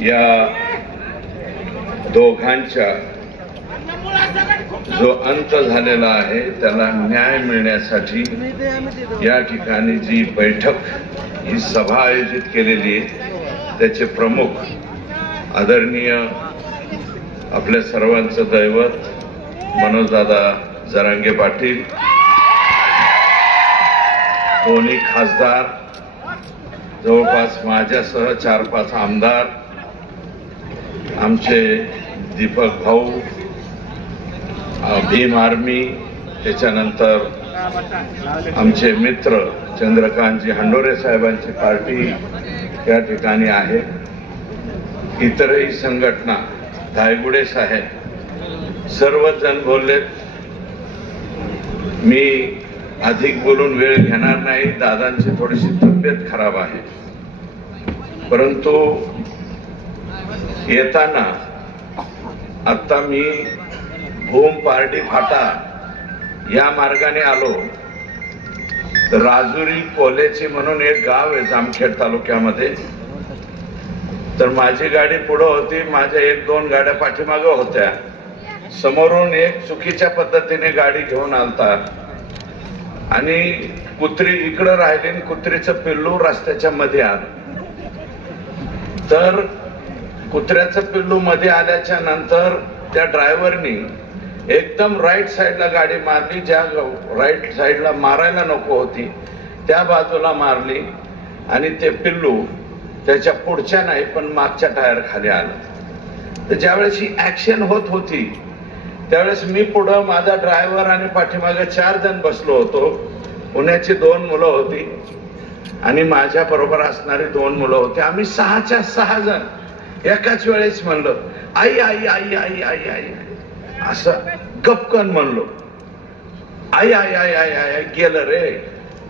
या दोघांच्या जो अंत झालेला आहे त्याला न्याय मिळण्यासाठी या ठिकाणी जी बैठक ही सभा आयोजित केलेली आहे त्याचे प्रमुख आदरणीय आपल्या सर्वांचं दैवत मनोजदादा जरांगे पाटील, दोन्ही खासदार, जवळपास माझ्यासह 4-5 आमदार, आमचे दीपक भाऊ, भीम आर्मी, त्याच्यानंतर आमचे मित्र चंद्रकांतजी हंडोरे साहेबांची पार्टी या ठिकाणी आहे, इतरही संघटना, धायगुडे साहेब, सर्वजण बोललेत. मी अधिक बोलून वेळ घेणार नाही. दादांची थोडीशी तब्येत खराब आहे, परंतु येताना आता मी भूम पारडी फाटा या मार्गाने आलो तर राजुरी कोलेची म्हणून एक गाव आहे जामखेड तालुक्यामध्ये. तर माझी गाडी पुढे होती, माझ्या 1-2 गाड्या पाठीमागे होत्या. समोरून एक चुकीच्या पद्धतीने गाडी घेऊन आलता आणि कुत्री इकडे राहिली आणि कुत्रीचं पिल्लू रस्त्याच्या मध्ये आलं. तर कुत्र्याचं पिल्लू मध्ये आल्याच्या नंतर त्या ड्रायव्हरनी एकदम राईट साईडला गाडी मारली, ज्या राईट साईडला मारायला नको होती त्या बाजूला मारली आणि ते पिल्लू त्याच्या पुढच्या नाही पण मागच्या टायर खाली आलं. तर ज्यावेळेस ही ऍक्शन होत होती त्यावेळेस मी पुढं, माझा ड्रायव्हर आणि पाठीमागे 4 जण बसलो होतो. पुण्याची 2 मुलं होती आणि माझ्या बरोबर असणारी 2 मुलं होती. आम्ही 6च्या 6 जण एकाच वेळेस म्हणलं आई आई आई आई आई आई असं गपकन म्हणलो. आई आई आई आई आई गेलं रे,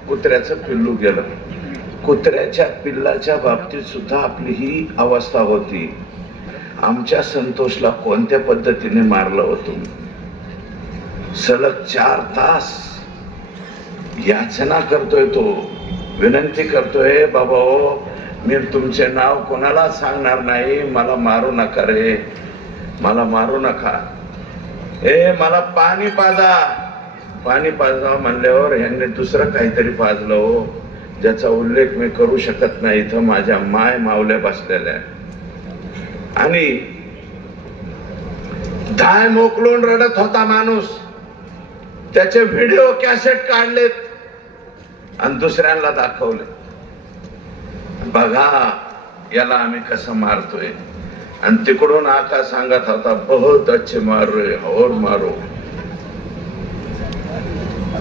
कुत्र्याचं पिल्लू गेलं. कुत्र्याच्या पिल्लाच्या बाबतीत सुद्धा आपली ही अवस्था होती. आमच्या संतोषला कोणत्या पद्धतीने मारलं होतं. सलग 4 तास याचना करतोय तो, विनंती करतोय, बाबा हो मी तुमचे नाव कोणाला सांगणार नाही, मला मारू नका रे, मला मारू नका. मला पाणी पाजा, पाणी पाजा म्हणल्यावर ह्यांनी दुसरं काहीतरी पाजलं हो, ज्याचा उल्लेख मी करू शकत नाही. इथं माझ्या माय मावल्या बसलेल्या आणि धाय मोकलून रडत होता माणूस. त्याचे व्हिडिओ कॅसेट काढलेत आणि दुसऱ्यांना दाखवले. बघा याला आम्ही कसं मारतोय. आणि तिकडून आका सांगत होता बहुत अच्छे मार रहे और मारो.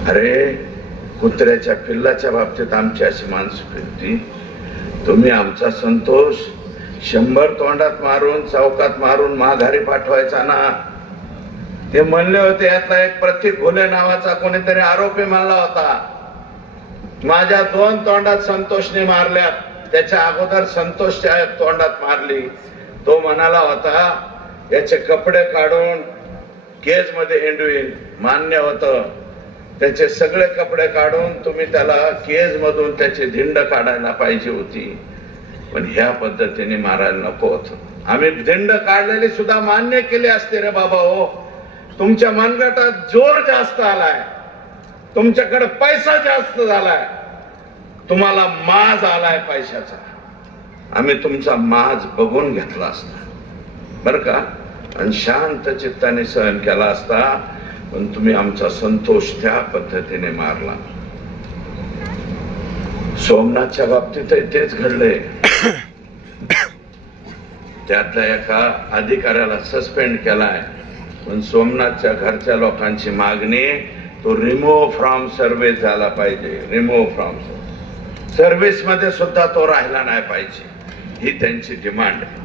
अरे कुत्र्याच्या पिल्लाच्या बाबतीत आमची अशी मानसिकता, तुम्ही आमचा संतोष 100 तोंडात मारून चौकात मारून माघारी पाठवायचा ना. ते म्हणले होते, यातला एक प्रतीक घोले नावाचा कोणीतरी आरोपी म्हणला होता, माझ्या 2 तोंडात संतोषने मारल्यात, त्याच्या अगोदर संतोषच्या तोंडात मारली. तो म्हणाला होता याचे कपडे काढून केज मध्ये हिंडवीन. मान्य होतं, त्याचे सगळे कपडे काढून तुम्ही त्याला केज मधून त्याची धिंड काढायला पाहिजे होती, पण ह्या पद्धतीने मारायला नको होतं. आम्ही धिंड काढलेली सुद्धा मान्य केली असते रे बाबा हो. तुमच्या मनगटात जोर जास्त आलाय, तुमच्याकडे पैसा जास्त झालाय, तुम्हाला माज आलाय पैशाचा. आम्ही तुमचा माज बघून घेतला असता बर का, आणि शांत चित्ताने सहन केला असता, पण तुम्ही आमचा संतोष त्या पद्धतीने मारला. सोमनाथच्या बाबतीत तेच घडलंय. त्यातल्या एका अधिकाऱ्याला सस्पेंड केलाय, पण सोमनाथच्या घरच्या लोकांची मागणी तो रिमूव्ह फ्रॉम सर्व्हिस झाला पाहिजे. रिमूव्ह फ्रॉम सर्व्हिस मध्ये सुद्धा तो राहिला नाही पाहिजे, ही त्यांची डिमांड आहे.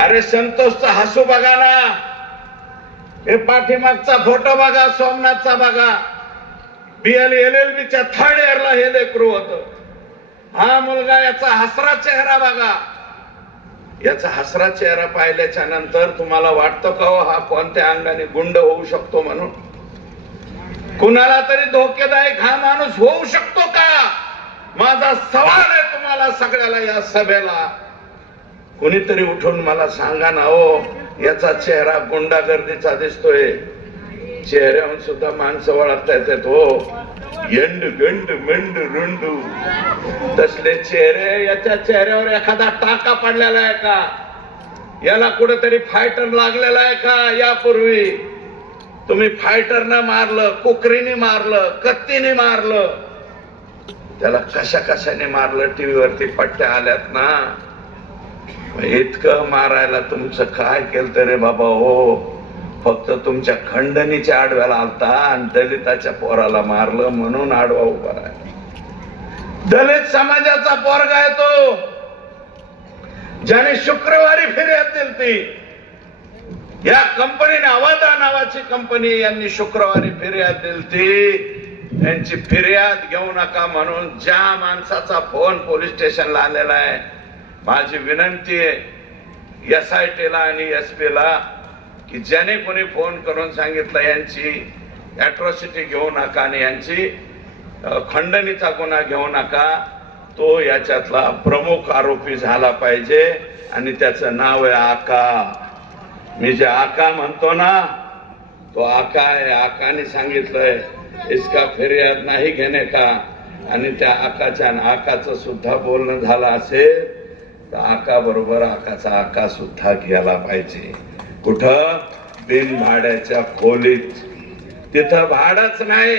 अरे संतोषचा हसू बघा ना, हे पाठीमागचा फोटो बघा, सोमनाथचा बघा. LLBच्या 3rd इयरला हे लेकरू होतं. हा मुलगा, याचा हसरा चेहरा बघा. याचा हसरा चेहरा पाहिल्याच्या नंतर तुम्हाला वाटतं का हो हा कोणत्या अंगाने गुंड होऊ शकतो म्हणून? कुणाला तरी धोकेदायक हा माणूस होऊ शकतो का? माझा सवाल आहे तुम्हाला सगळ्याला, या सभेला, कुणीतरी उठून मला सांगा ना हो, याचा चेहरा गुंडागर्दीचा दिसतोय. चेहऱ्याहून सुद्धा माणसं ओळखता येतात हो. यंड गंड मेंड रुंडू तसले चेहरे. याच्या चेहऱ्यावर एखादा टाका पडलेला आहे का? याला कुठेतरी फायटर लागलेला आहे का? यापूर्वी तुम्ही फायटरनं मारलं, कुकरीने मारलं, कत्तीने मारलं, त्याला कशा कशाने मारलं टीव्हीवरती पट्ट्या आल्यात ना. इतकं मारायला तुमचं काय केलं रे बाबा हो? फक्त तुमच्या खंडणीच्या आडव्याला आलता आणि दलिताच्या पोराला मारलं म्हणून आडवा उभा आहे. दलित समाजाचा पोरगा आहे तो, ज्याने शुक्रवारी फिर्याद दिली. या कंपनीने, अवादा नावाची कंपनी, यांनी शुक्रवारी फिर्याद दिली. त्यांची फिर्याद घेऊ नका म्हणून ज्या माणसाचा फोन पोलीस स्टेशनला आलेला आहे, माझी विनंती आहे SIT ला आणि SP ला की ज्याने कोणी फोन करून सांगितलं यांची अॅट्रॉसिटी घेऊ नका आणि यांची खंडणीचा गुन्हा घेऊ नका, तो याच्यातला प्रमुख आरोपी झाला पाहिजे. आणि त्याचं नाव आहे आका. मी जे आका म्हणतो ना, तो आका आहे. आकाने सांगितलंय इसका फिर्याद नाही घेणे का. आणि त्या आकाचं सुद्धा बोलणं झालं असेल तर आका बरोबर आकाचा आका सुद्धा घ्यायला पाहिजे. कुठं? बिन भाड्याच्या खोलीत. तिथं भाडच नाही.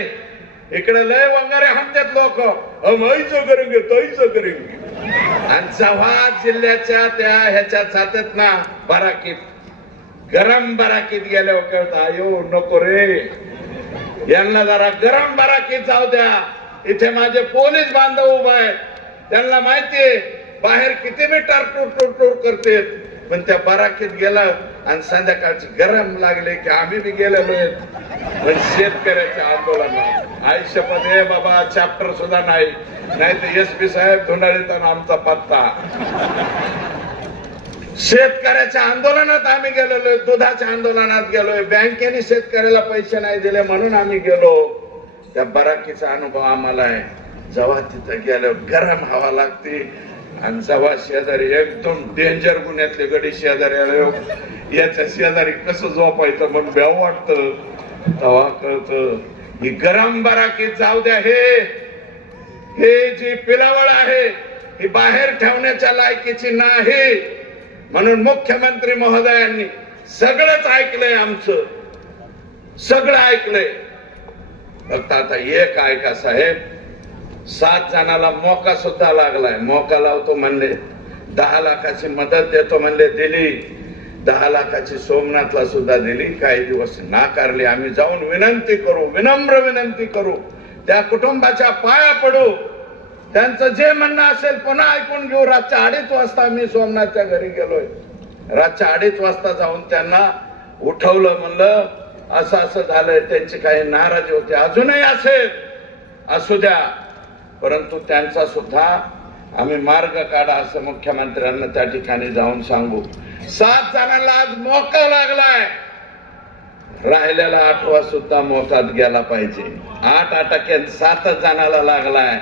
इकडे लय वंगारे हमतात लोक, ऐचं करेंगे तैचं करेंगे. आणि जेव्हा जिल्ह्याच्या त्या ह्याच्यात जातात ना बराकीत, गरम बराकीत गेल्यावर कळत आयो नको रे, यांना जरा गरम बराकीत जाऊ द्या. इथे माझे पोलीस बांधव उभा आहेत, त्यांना माहितीये बाहेर किती बी टूर करते, पण त्या बराकीत गेला आणि संध्याकाळची गरम लागले की आम्ही बी गेलेलो आहे. पण शेतकऱ्याच्या आंदोलनात आयुष्यामध्ये बाबा चॅप्टर सुद्धा नाही तर SP साहेब धुंडाळीताना आमचा पत्ता. शेतकऱ्याच्या आंदोलनात आम्ही गेलेलो, दुधाच्या आंदोलनात गेलोय, बँकेने शेतकऱ्याला पैसे नाही दिले म्हणून आम्ही गेलो. त्या बराकीचा अनुभव आम्हाला आहे. जेव्हा तिथं गेलो गरम हवा लागते आणि जेव्हा शेजारी एकदम डेंजर गुन्ह्यातले गडी शेजारी आले, याच्या शेजारी कसं झोपायचं म्हणून भ्याव वाटतं, तेव्हा कळतं ही गरम बराकीत जाऊ द्या. हे जी पिलावळ आहे ही बाहेर ठेवण्याच्या लायकीची नाही. म्हणून मुख्यमंत्री महोदयांनी सगळंच ऐकलंय, आमचं सगळं ऐकलंय. फक्त आता एक ऐका साहेब, 7 जणाला मोका सुद्धा लागलाय. मोका लावतो म्हणले, 10 लाखाची मदत देतो म्हणले, दिली. 10 लाखाची सोमनाथला सुद्धा दिली. काही दिवस नाकारली. आम्ही जाऊन विनंती करू, विनम्र विनंती करू, त्या कुटुंबाच्या पाया पडू, त्यांचं जे म्हणणं असेल पुन्हा ऐकून घेऊ. रातच्या 2:30 वाजता मी सोमनाथच्या घरी गेलोय. रातच्या 2:30 वाजता जाऊन त्यांना उठवलं, म्हणलं असं असं झालंय. त्यांची काही नाराजी होती, अजूनही असेल, असू द्या, परंतु त्यांचा सुद्धा आम्ही मार्ग काढा असं मुख्यमंत्र्यांना त्या ठिकाणी जाऊन सांगू. 7 जणांना आज मोका लागलाय. राहिलेला 8वा सुद्धा मोकात गेला पाहिजे. 8 अटकेत 7 जणाला लागलाय.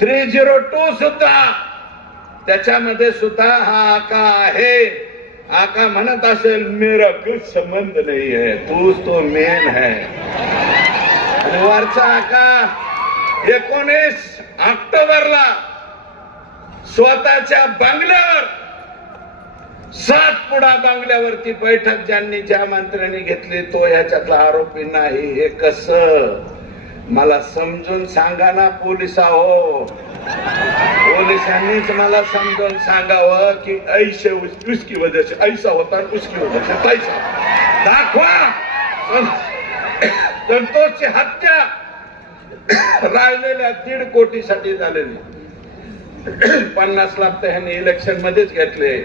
302 सुद्धा, त्याच्यामध्ये सुद्धा हा आका आहे. आका म्हणत असेल मेरा कुछ संबंध नाही है, तूच तो मेन है. आणि वरचा आका 19 ऑक्टोबरला स्वतःच्या बंगल्यावर, सातपुडा बंगल्यावरती बैठक ज्या मंत्र्यांनी घेतली तो ह्याच्यातला आरोपी नाही. हे कसं मला समजून सांगा ना पोलिसांनी. पोलिसांनीच मला समजून सांगावं की ऐसे उसकी वजह से ऐसा होता, उसकी वजह से तैसा. दाखवा. संतोषची हत्या राहिलेल्या 1.5 कोटीसाठी झालेली. 50 लाख तर ह्यांनी इलेक्शन मध्येच घेतले.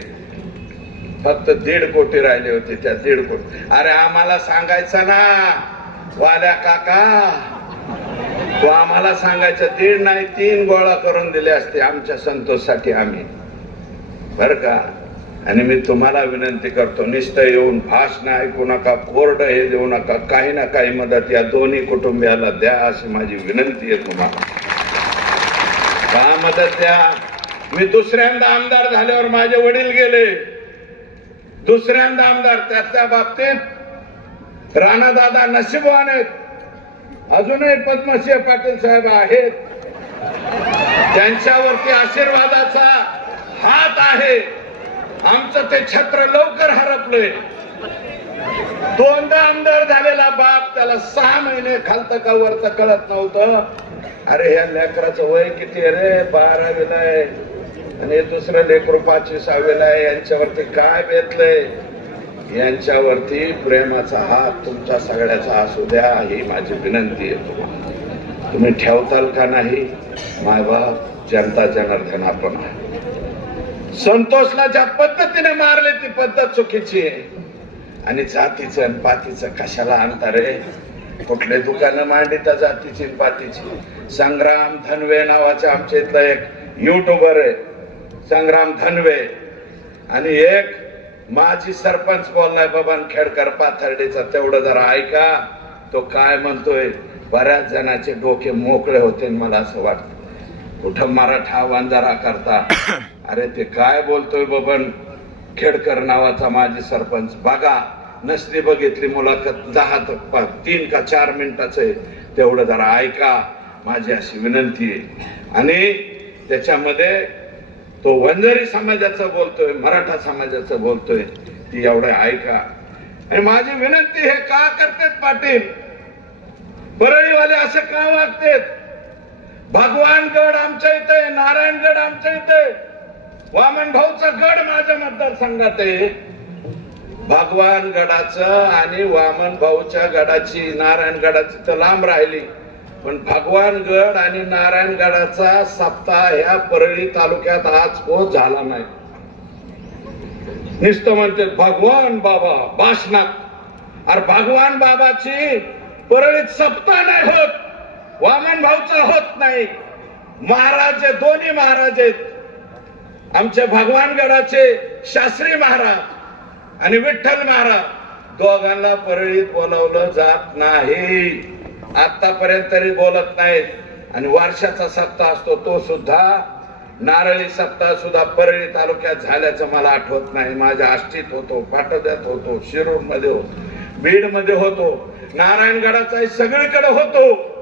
फक्त 1.5 कोटी राहिले होते. त्या 1.5 कोटी, अरे आम्हाला सांगायचं ना वाल्या काका, तो आम्हाला सांगायचं 1.5 नाही 3 गोळा करून दिले असते आमच्या संतोषसाठी आम्ही, बर का. आणि मी तुम्हाला विनंती करतो, नुसतं येऊन भाषण ऐकू नका, कोरडं हे देऊ नका, काही ना काही मदत या दोन्ही कुटुंबियाला द्या अशी माझी विनंती आहे तुम्हाला. का मदत द्या. मी दुसऱ्यांदा आमदार झाल्यावर माझे वडील गेले, दुसऱ्यांदा आमदार. त्या बाबतीत राणादादा नशीबवान आहेत. अजूनही पद्मसिंह पाटील साहेब आहेत, त्यांच्यावरती आशीर्वादाचा हात आहे. आमचं ते छत्र लवकर हरपलंय. दोनदा आमदार झालेला बाप, त्याला 6 महिने खालतं का वरतं कळत नव्हतं. अरे ह्या लेकराचं वय किती आहे रे, 12वीला आहे आणि दुसरं लेकरू 25वीला आहे. यांच्यावरती काय बेतलंय? यांच्यावरती प्रेमाचा हात तुमच्या सगळ्याचा असू द्या, ही माझी विनंती आहे तुम्हाला. तुम्ही ठेवताल का नाही? मायबाप जनता जनार्दन आपण आहे. संतोषला ज्या पद्धतीने मारले ती पद्धत चुकीची आहे. आणि जातीचं आणि पातीचं कशाला आणता रे? कुठले दुकानं मांडिता जातीची आणि पातीची? संग्राम धनवे नावाचे आमच्या इथलं एक युट्यूबर आहे, संग्राम धनवे, आणि एक माजी सरपंच बोललाय बबन खेडकर पाथर्डीचा, तेवढं जरा ऐका. तो काय म्हणतोय, बऱ्याच जणांचे डोके मोकळे होते. मला असं वाटतं कुठं मराठा वंजारा करता. अरे ते काय बोलतोय बबन खेडकर नावाचा माजी सरपंच? बघा, नसली बघितली मुलाखत, 3 का 4 मिनिटाचं आहे, तेवढं जरा ऐका, माझी अशी विनंती आहे. आणि त्याच्यामध्ये तो वंजारी समाजाचं बोलतोय, मराठा समाजाचं बोलतोय, ती एवढं ऐका. आणि माझी विनंती, हे का करतात पाटील? परळीवाले असे का वागतात? भगवानगड आमच्या इथे, नारायणगड आमच्या इथे, वामन भाऊचा गड माझ्या मतदारसंघात आहे. भगवान गडाचं आणि वामन भाऊच्या गडाची, नारायण गडाची तर लांब राहिली, पण भगवान गड आणि नारायण गडाचा सप्ताह ह्या परळी तालुक्यात आजपोच झाला नाही. नुसतं म्हणते भगवान बाबा भाषणात. अरे भगवान बाबाची परळीत सप्ताह नाही होत, वामन भाऊचा होत नाही. महाराज, दोन्ही महाराज आहेत आमचे, भगवानगडाचे शास्त्री महाराज आणि विठ्ठल महाराज, दोघांना परळीत बोलावलं जात नाही. आतापर्यंत तरी बोलत नाहीत. आणि वर्षाचा सप्ताह असतो, तो सुद्धा नारळी सप्ताह सुद्धा परळी तालुक्यात झाल्याचं मला आठवत नाही. माझ्या आष्टीत होतो, पाटोद्यात होतो, शिरूर मध्ये होतो, बीड मध्ये होतो, नारायणगडाचा सगळीकडे होतो.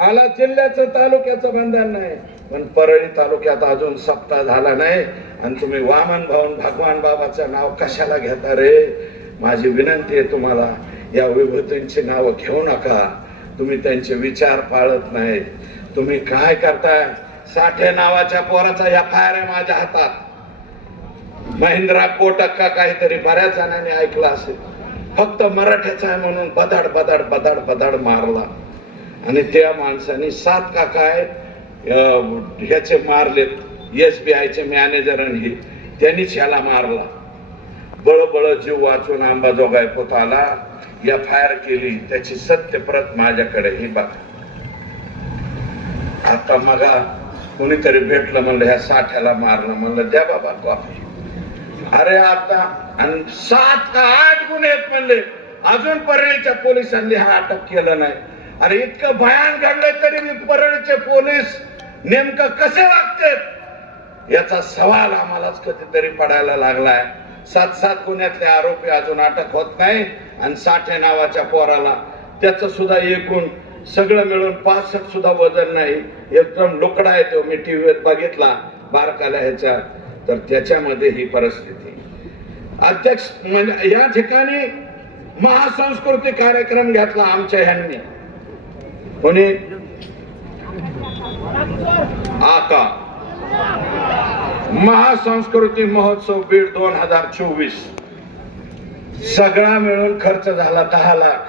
आला जिल्ह्याचं तालुक्याचं बंधन नाही, पण परळी तालुक्यात अजून सप्ताह झाला नाही. आणि तुम्ही वामन भाऊन भगवान बाबाचं नाव कशाला घेता रे? माझी विनंती आहे तुम्हाला, या विभूतींची नावं घेऊ नका. तुम्ही त्यांचे विचार पाळत नाही. तुम्ही काय करताय? साठे नावाच्या पोराचा FIR आहे माझ्या हातात. महिंद्रा कोटक का काहीतरी, बऱ्याच जणांनी ऐकलं असेल. फक्त मराठ्याचा आहे म्हणून बदाड बदाड बदाड बदाड मारला. आणि त्या माणसाने 7 का काय ह्याचे मारलेत, SBIचे मॅनेजर, आणि त्यांनीच ह्याला मारला. बळबळ जीव वाचून अंबाजोगाई पोताला FIR केली. त्याची सत्यप्रत माझ्याकडे, ही बघा. आता मगा कोणीतरी भेटलं, म्हणलं ह्या साठ्याला मारलं. म्हणलं द्या बाबा कॉपी. अरे आता, आणि 7 का 8 गुन्हे आहेत म्हणले, अजून परळीच्या पोलिसांनी हा अटक केलं नाही. अरे इतकं भयान घडलंय तरी मी परळीचे पोलीस नेमकं कसे वागतात याचा सवाल आम्हालाच कधीतरी पडायला लागलाय. 7 गुन्ह्यातले आरोपी अजून अटक होत नाही. आणि साठे नावाच्या पोराला, त्याचं सुद्धा एकूण सगळं मिळून 65 सुद्धा वजन नाही, एकदम लुकडा आहे तो. मी टीव्हीवर बघितला बारकाल्या ह्याच्या, तर त्याच्यामध्ये ही परिस्थिती. अध्यक्ष म्हणजे या ठिकाणी महासंस्कृती कार्यक्रम घेतला आमच्या ह्यांनी. कोणी? आका महासंस्कृती महोत्सव बीड 2024, सगळा मिळून खर्च झाला 10 लाख.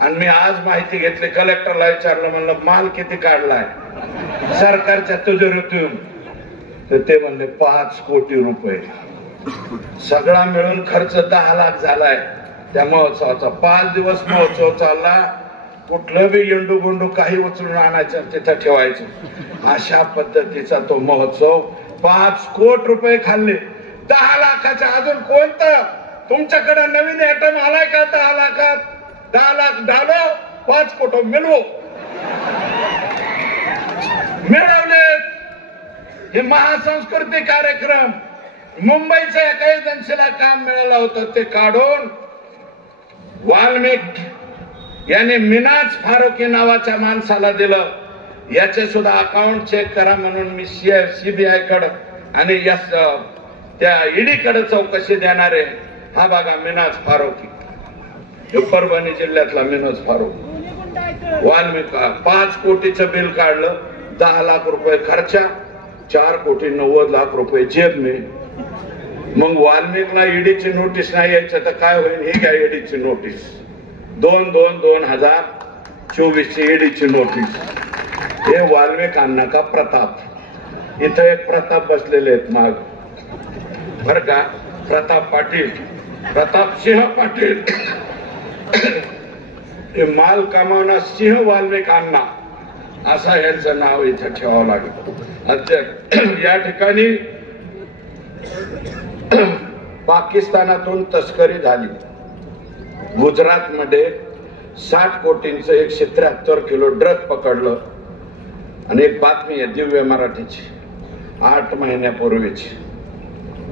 आणि मी आज माहिती घेतली, कलेक्टरला विचारलं, म्हणलं माल किती काढलाय सरकारच्या तिजोरीतून? तर ते म्हणले 5 कोटी रुपये. सगळा मिळून खर्च 10 लाख झालाय त्या महोत्सवाचा. 5 दिवस महोत्सव चालला. कुठलं बी येंडू गोंडू काही उचलून आणायचं, तिथं ठेवायचं, अशा पद्धतीचा तो महोत्सव. 5 कोटी रुपये खाल्ले 10 लाखाच्या. अजून कोणतं तुमच्याकडे नवीन आयटम आलाय का? 10 लाखात 10 लाख डालो, 5 कोटी मिळवले. हे महासंस्कृती कार्यक्रम मुंबईच्या एका एजन्सीला काम मिळालं होतं, ते काढून वाल्मिक याने मिनाज फारुकी नावाच्या माणसाला दिलं. याचे सुद्धा अकाउंट चेक करा म्हणून मी सीबीआय कडे आणि त्या ईडी कडे चौकशी देणार आहे. हा बघा मिनाज फारुकी, परभणी जिल्ह्यातला मिनाज फारुकी. वाल्मिक 5 कोटीचं बिल काढलं, 10 लाख रुपये खर्चा, 4,90,00,000 जेब में. मग वाल्मिकला ईडीची नोटीस नाही यायचं तर काय होईल? ही घ्या ईडीची नोटीस, 2/2/2024 ईडीची नोटीस. हे वाल्मिकांना का प्रताप. इथं एक प्रताप बसलेले आहेत माग बर का, प्रताप पाटील, प्रताप सिंह पाटील. हे माल कमावणार सिंह वाल्मिकांना, असं यांचं नाव इथं ठेवावं लागेल. या ठिकाणी पाकिस्तानातून तस्करी झाली. गुजरात मध्ये 60 कोटींचं 173 किलो ड्रग पकडलं. आणि एक बातमी आहे दिव्य मराठीची 8 महिन्यापूर्वीची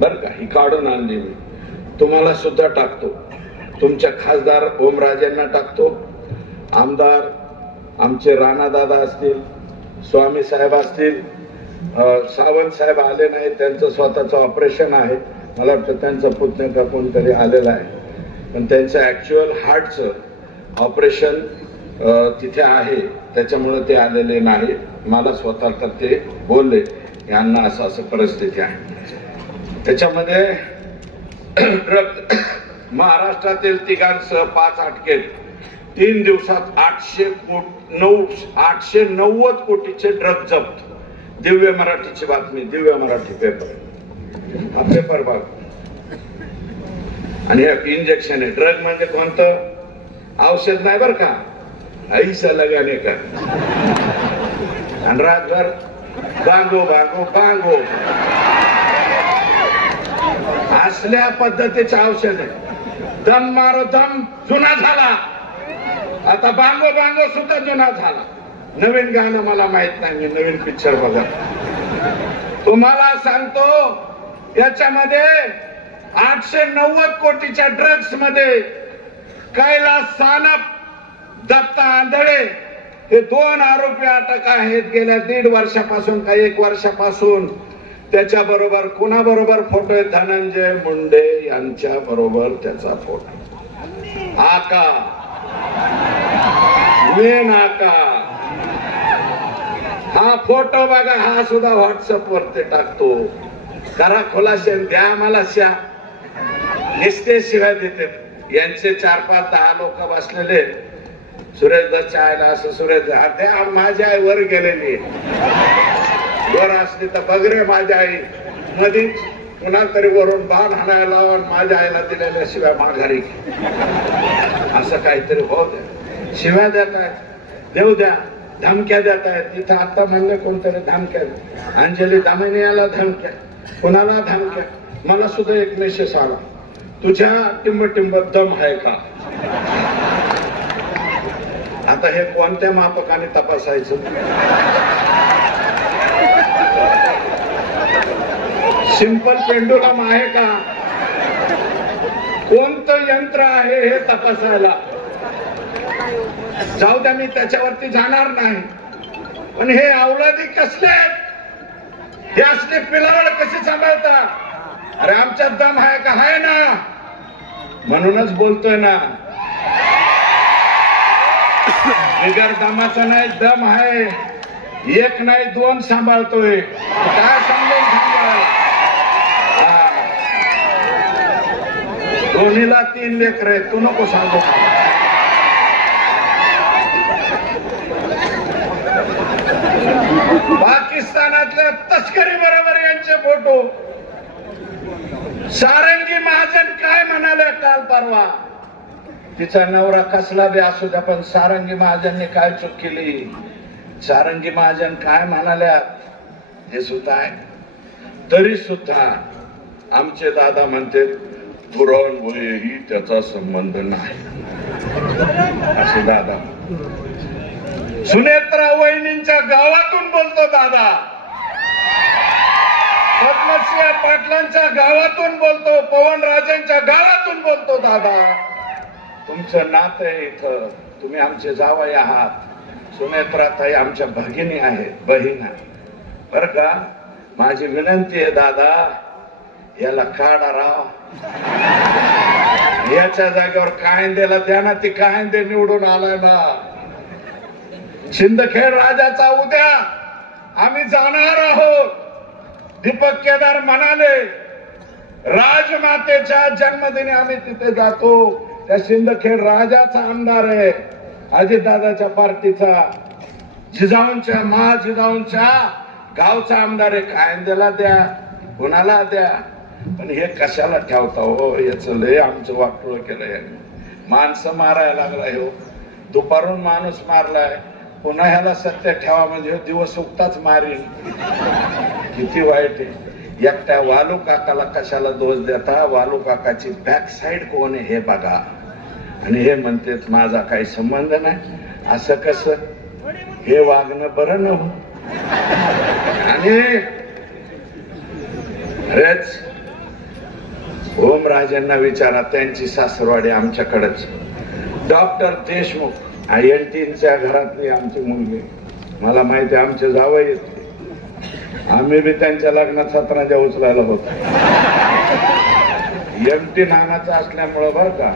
बर का, ही काढून आणली मी, तुम्हाला सुद्धा टाकतो, तुमच्या खासदार ओमराजेंना टाकतो, आमदार आमचे राणादादा असतील, स्वामी साहेब असतील, सावंत साहेब आले नाही, त्यांचं स्वतःचं ऑपरेशन आहे, मला वाटतं त्यांचा पुतण्या का कोणतरी आलेला आहे, पण त्यांचं ऍक्च्युअल हार्टचं ऑपरेशन तिथे आहे, त्याच्यामुळे ते आलेले नाही. मला स्वतः तर ते बोलले यांना असं असं परिस्थिती आहे. त्याच्यामध्ये महाराष्ट्रातील तिघांसह 5 अटकेत, 3 दिवसात 890 कोटीचे ड्रग जप्त. दिव्य मराठीची बातमी, दिव्य मराठी पेपर, हा पेपर बघ. आणि हे इंजेक्शन आहे. ड्रग म्हणजे कोणतं? औषध नाही बर का, ऐसा लगाने का. आणि रातभर बांगो बांगो बांगो असल्या पद्धतीचं औषध आहे. दम मारो दम जुना झाला, आता बांगो बांगो सुद्धा जुना झाला. नवीन गाणं मला माहित नाही, मी नवीन पिक्चर बघा. तुम्हाला सांगतो याच्यामध्ये 890 कोटीच्या ड्रग्स मध्ये कैलास सानप, दत्ता आंधळे हे 2 आरोपी अटक आहेत. गेल्या 1.5 वर्षापासून का 1 वर्षापासून त्याच्या बरोबर कुणाबरोबर फोटो आहे? धनंजय मुंडे यांच्या बरोबर त्याचा फोटो. आका मेन आका, हा फोटो बघा, हा सुद्धा व्हॉट्सअप वरती टाकतो. करा खुलासे, द्या मला शा. निस्ते शिवाय देते. यांचे 4-5-10 लोक बसलेले. सुरेश दसच्या आयला असं सुरेश द्या, माझी आई वर गेलेली, वर असली तर बघ रे माझी आई. मधीच कुणाला तरी वरून बाण हाणायला लावून माझ्या आईला दिलेल्या शिवाय माघारी, असं काहीतरी होऊ द्या. शिव्या देत आहेत, देऊ द्या, धमक्या देत आहेत. तिथं आता म्हणले कोणतरी धमक्या, अंजली दामिनीला धमक्या, कुणाला धमक्या. मला सुद्धा एक मेसेज आला, तुझ्या टिंब दम आहे का? आता हे कोणत्या मापकाने तपासायचं? सिंपल पेंडुलम आहे का? कोणतं यंत्र आहे हे तपासायला? जाऊ द्या, मी त्याच्यावरती जाणार नाही. पण हे औलादी कसले आहेत? हे असले पिलावळ कसे सांभाळता? अरे आमच्यात दम आहे का? आहे ना, म्हणूनच बोलतोय ना. बिगर दमाचा नाही, दम आहे. 1 नाही 2 सांभाळतोय. काय समजून सांगा? दोन्हीला 3 लेकर आहेत, तू नको सांगू. पाकिस्तानातल्या तस्करी बरोबर यांचे फोटो. सारंगी महाजन काय म्हणाले काल परवा? तिचा नवरा कसला बी असू द्या, पण सारंगी महाजनने काय चूक केली? सारंगी महाजन काय म्हणाल्या हे सुद्धा आहे. तरी सुद्धा आमचे दादा म्हणते पुराणवयही त्याचा संबंध नाही. असे दादा सुनेत्रा वहिनींच्या गावातून बोलतो दादा. पद्मसिंह पाटलांच्या गावातून बोलतो, पवनराजांच्या गावातून बोलतो. दादा, तुमचं नातं आहे इथं, तुम्ही आमचे जावई आहात. सुनेत्राताई आमच्या भगिनी आहेत, बहीण आहे बर का. माझी विनंती आहे दादा, याला काढा राव. याच्या जागेवर कायंदेला द्या ना, ती कायंदे निवडून आलाय ना. शिंदखेड राजाचा उद्या आम्ही जाणार आहोत. दीपक केदार म्हणाले राजमातेच्या जन्मदिनी आम्ही तिथे जातो. त्या शिंदखेड राजाचा आमदार आहे, अजितदादाच्या पार्टीचा, जिजाऊंच्या जिजाऊंच्या गावचा आमदार आहे. कायंदेला द्या, कुणाला द्या, पण हे कशाला ठेवता हो. याचं लय आमचं वाटोळ केलंय. माणसं मारायला लागलाय हो, दुपारून माणूस मारलाय, पुन्हा ह्याला सत्य ठेवा म्हणजे दिवस उगताच मारीन. किती वाईट आहे. एकट्या वालू काकाला कशाला दोष देता. वालू काकाची बॅक साइड कोण आहे हे बघा. आणि हे म्हणते माझा काही संबंध नाही. असं कसं, हे वागणं बरं नव्ह. आणि खरेच ओमराजेंना विचारा, त्यांची सासरवाडी आमच्याकडेच. डॉक्टर देशमुख INTच्या घरातली आमची मुलगी, मला माहिती आहे. आमचे जावई येते, आम्ही बी त्यांच्या लग्नात सतराच्या उचलायला होतो. MT नानाचं असल्यामुळं बर का.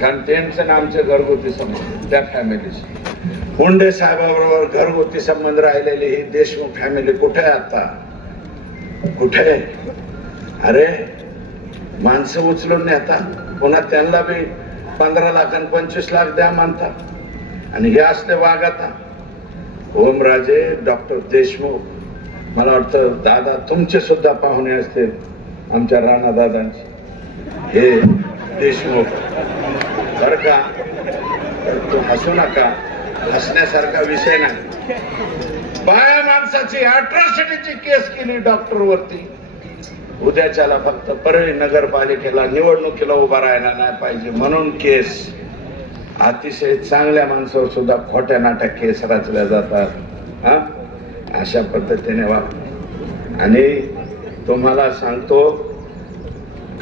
कारण त्यांचं ना आमचे घरगुती संबंध, त्या फॅमिलीचे. मुंडे साहेबाबरोबर घरगुती संबंध राहिलेली ही देशमुख फॅमिली कुठे आहे आता, कुठे? अरे माणसं उचलून नेता, पुन्हा त्यांना बी 15 लाख आणि 25 लाख द्या म्हणतात. आणि हे असले वाघ आता. ओमराजे, डॉक्टर देशमुख, मला वाटतं दादा तुमचे सुद्धा पाहुणे असतील, आमच्या राणा दादांचे. हे देशमुख बर का. तू हसू नका, हसण्यासारखा विषय नाही. बाया माणसाची अट्रॉसिटीची केस केली डॉक्टर वरती. उद्याच्याला फक्त परळी नगरपालिकेला निवडणुकीला उभा राहायला नाही पाहिजे म्हणून केस. अतिशय चांगल्या माणसावर सुद्धा खोट्या नाट्या केस रचल्या जातात. अशा पद्धतीने वाग. आणि तुम्हाला सांगतो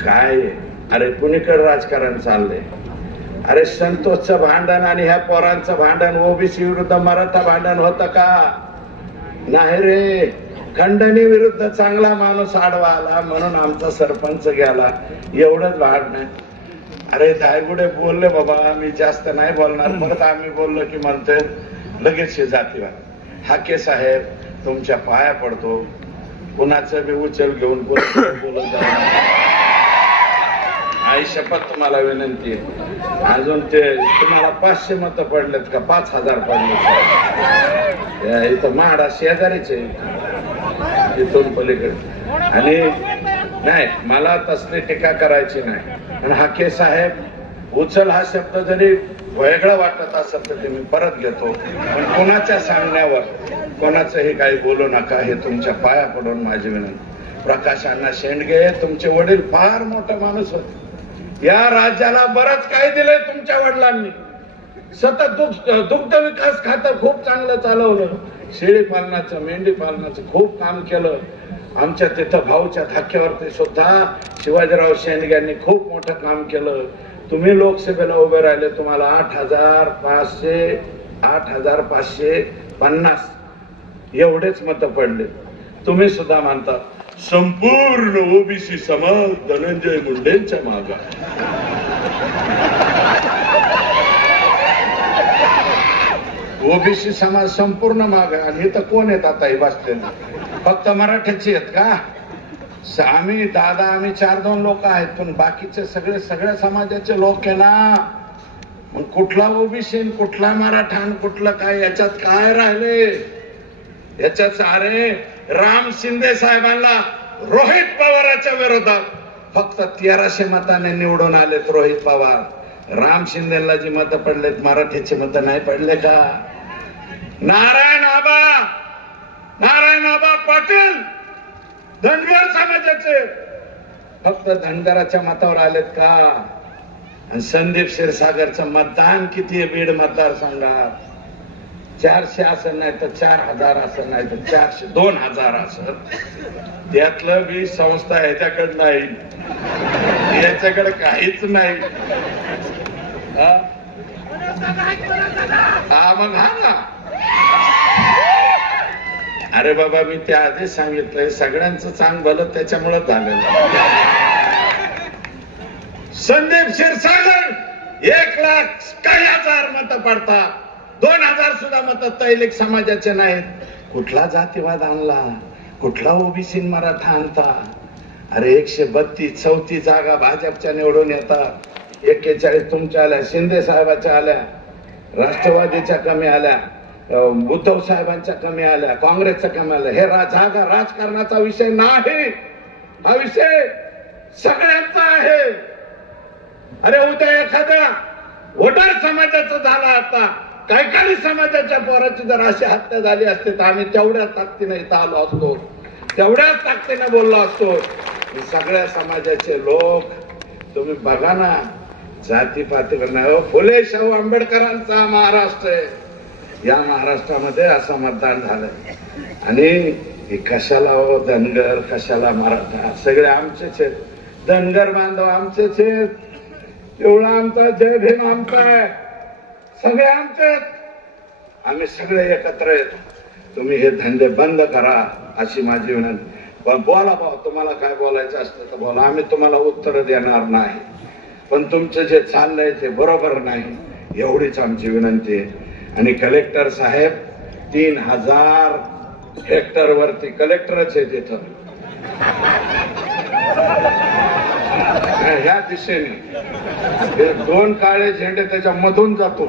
काय, अरे कुणीकडे राजकारण चाललंय. अरे संतोषचं भांडण आणि ह्या पोरांचं भांडण, ओबीसी विरुद्ध मराठा भांडण होतं का? नाही रे. खंडणी विरुद्ध चांगला माणूस आडवा आला म्हणून आमचा सरपंच गेला, एवढंच भांडण. अरे दायगुडे बोलले बाबा, मी जास्त नाही बोलणार. परत आम्ही बोललो की म्हणतोय लगेच जातीवाद. हाके साहेब तुमच्या पाया पडतो, कुणाचं बी उचल घेऊन बोलत जा. आई शपथ तुम्हाला विनंती आहे. अजून ते तुम्हाला 500 मतं पडलेत का 5000 पडले? इथं महाडा शेजारीच आहे, इथून पलीकडे. आणि नाही, मला तसली टीका करायची नाही. पण हाके साहेब उचल हा शब्द जरी वेगळा वाटत असेल तर ते मी परत घेतो. पण कोणाच्या सांगण्यावर कोणाचंही काही बोलू नका, हे तुमच्या पाया पडून माझी विनंती. प्रकाश अण्णा शेंडगे तुमचे वडील फार मोठा माणूस होते. या राज्याला बरंच काही दिलंय तुमच्या वडिलांनी. सतत दुग्ध विकास खातं खूप चांगलं चालवलं. शेळी पालनाचं, मेंढी पालनाचं खूप काम केलं. आमच्या तिथं भाऊच्या धाक्यावरती सुद्धा शिवाजीराव शेंडगे यांनी खूप मोठं काम केलं. तुम्ही लोकसभेला उभे राहिले, तुम्हाला 8550 एवढेच मत पडले. तुम्ही सुद्धा मानता संपूर्ण ओबीसी समाज धनंजय मुंडेंच्या मागे. ओबीसी समाज संपूर्ण मागे. आणि इथं कोण आहेत आता हे बसलेले? फक्त मराठ्याची आहेत का? आम्ही दादा, आम्ही 4-2 लोक आहेत, पण बाकीचे सगळ्या समाजाचे लोक आहे ना. मग कुठला ओबीसी, कुठला मराठा, कुठलं काय, याच्यात काय राहिले? याच्यात अरे राम शिंदे साहेबांना रोहित पवारांच्या विरोधात फक्त 1300 मताने निवडून आलेत रोहित पवार. राम शिंदेला जी मतं पडलेत, मराठीची मतं नाही पडले का? नारायण आबा पाटील धनगर समाजाचे फक्त धनगराच्या मतावर आलेत का? आणि संदीप क्षीरसागरचं मतदान किती आहे बीड मतदारसंघात? 400 असं नाही तर 4000 असं नाही तर 400 2000 असं त्यातलं बी संस्था ह्याच्याकडे नाही, याच्याकडे काहीच नाही. हा मग हा ना. अरे बाबा मी त्या आधीच सांगितलंय सगळ्यांचं चांग भलं त्याच्यामुळे झालेलं. संदीप क्षीरसागर 1,00,000 काही हजार मत पडतात, 2000 सुद्धा मत तैलिक समाजाचे नाहीत. कुठला जातीवाद आणला, कुठला ओबीसी मराठा आणता. अरे 132-34 जागा भाजपच्या निवडून येतात, 41 तुमच्या आल्या, शिंदे साहेबांच्या आल्या, राष्ट्रवादीच्या कमी आल्या, उद्धव साहेबांच्या कमी आल्या, काँग्रेसच्या कमी आल्या. हे जागा राजकारणाचा विषय नाही, हा विषय सगळ्यांचा आहे. अरे उद्या एखाद्या वडार समाजाचं झाला, आता काही समाजाच्या पोराची जर अशी हत्या झाली असते तर आम्ही तेवढ्याच ताकदीने इथं आलो असतो, तेवढ्याच ताकदीने बोललो असतो. सगळ्या समाजाचे लोक तुम्ही बघा ना, जातीपातीवर नाही. फुले शाहू आंबेडकरांचा महाराष्ट्र आहे, या महाराष्ट्रामध्ये असं मतदान झालं. आणि कशाला हो धनगर, कशाला मराठा, सगळे आमचेच आहेत. धनगर बांधव आमचेच आहेत, एवढा आमचा, जय भीम आमचा आहे, सगळे आमचे. आम्ही सगळे एकत्र येतो. तुम्ही हे धंदे बंद करा अशी माझी विनंती. पण बोला भाऊ, तुम्हाला काय बोलायचं असतं तर बोला, आम्ही तुम्हाला उत्तर देणार नाही. पण तुमचं जे चाललंय ते बरोबर नाही, एवढीच आमची विनंती आहे. आणि कलेक्टर साहेब 3000 हेक्टर वरती कलेक्टरच आहे तिथं, ह्या दिशेने 2 काळे झेंडे त्याच्या मधून जातो.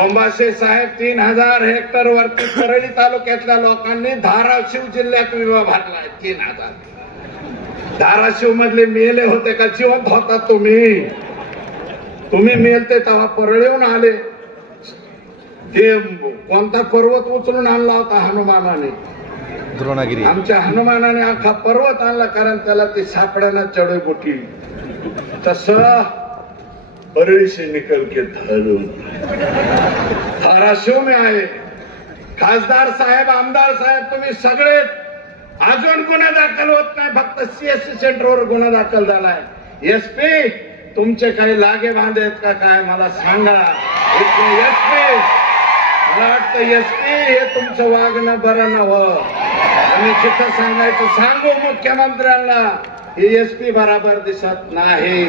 ओंबासे साहेब 3000 हेक्टर वरती परळी तालुक्यातल्या लोकांनी धाराशिव जिल्ह्यात विमा भरलाय. 3000 धाराशिव मधले मेले होते का जिवंत होतात तुम्ही? तुम्ही मेलते तेव्हा परळीहून आले. ते कोणता पर्वत उचलून आणला होता हनुमानाने, द्रोणागिरी. आमच्या हनुमानाने अख्खा पर्वत आणला, कारण त्याला ते सापड्याना चढईबुटी. तसं परळी से निकल के धाराशिव में आए. खासदार साहेब, आमदार साहेब, तुम्ही सगळे अजून गुन्हा दाखल होत नाही, फक्त सीएससी सेंटरवर गुन्हा दाखल झालाय. एसपी तुमचे काही लागे बांधे आहेत का काय मला सांगा. एसपी, मला वाटतं एसपी हे तुमचं वागणं बरं नव्हतं. आणि जिथं सांगायचं सांगू मुख्यमंत्र्यांना, ही एसपी बराबर दिसत नाही.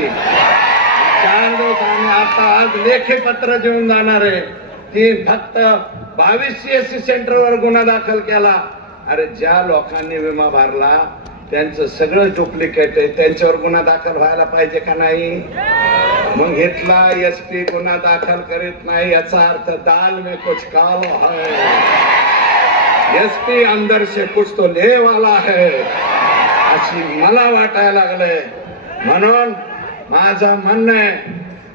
4 दिवस आम्ही आता आज लेखी पत्र देऊन जाणार आहे की फक्त 22 सीएससी सेंटरवर गुन्हा दाखल केला. अरे ज्या लोकांनी विमा भरला त्यांचं सगळं डुप्लिकेट आहे, त्यांच्यावर गुन्हा दाखल व्हायला पाहिजे का नाही? मग घेतला एसपी गुन्हा दाखल करीत नाही याचा अर्थ दाल में कुछ काला है. एसपी अंदर से कुछ तो ले वाला है अशी मला वाटायला लागलंय. म्हणून माझं म्हणणं आहे,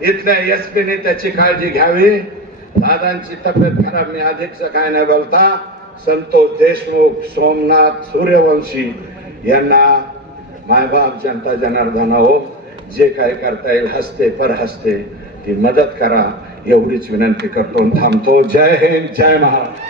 इथल्या एसपीने त्याची काळजी घ्यावी. दादांची तब्येत खराब, मी अधिकच काय नाही बोलता. संतोष देशमुख, सोमनाथ सूर्यवंशी यांना मायबाप जनता जनार्दनाओ जे काय करता येईल हस्ते पर हस्ते ती मदत करा, एवढीच विनंती करतो. थांबतो. जय हिंद, जय महाराष्ट्र.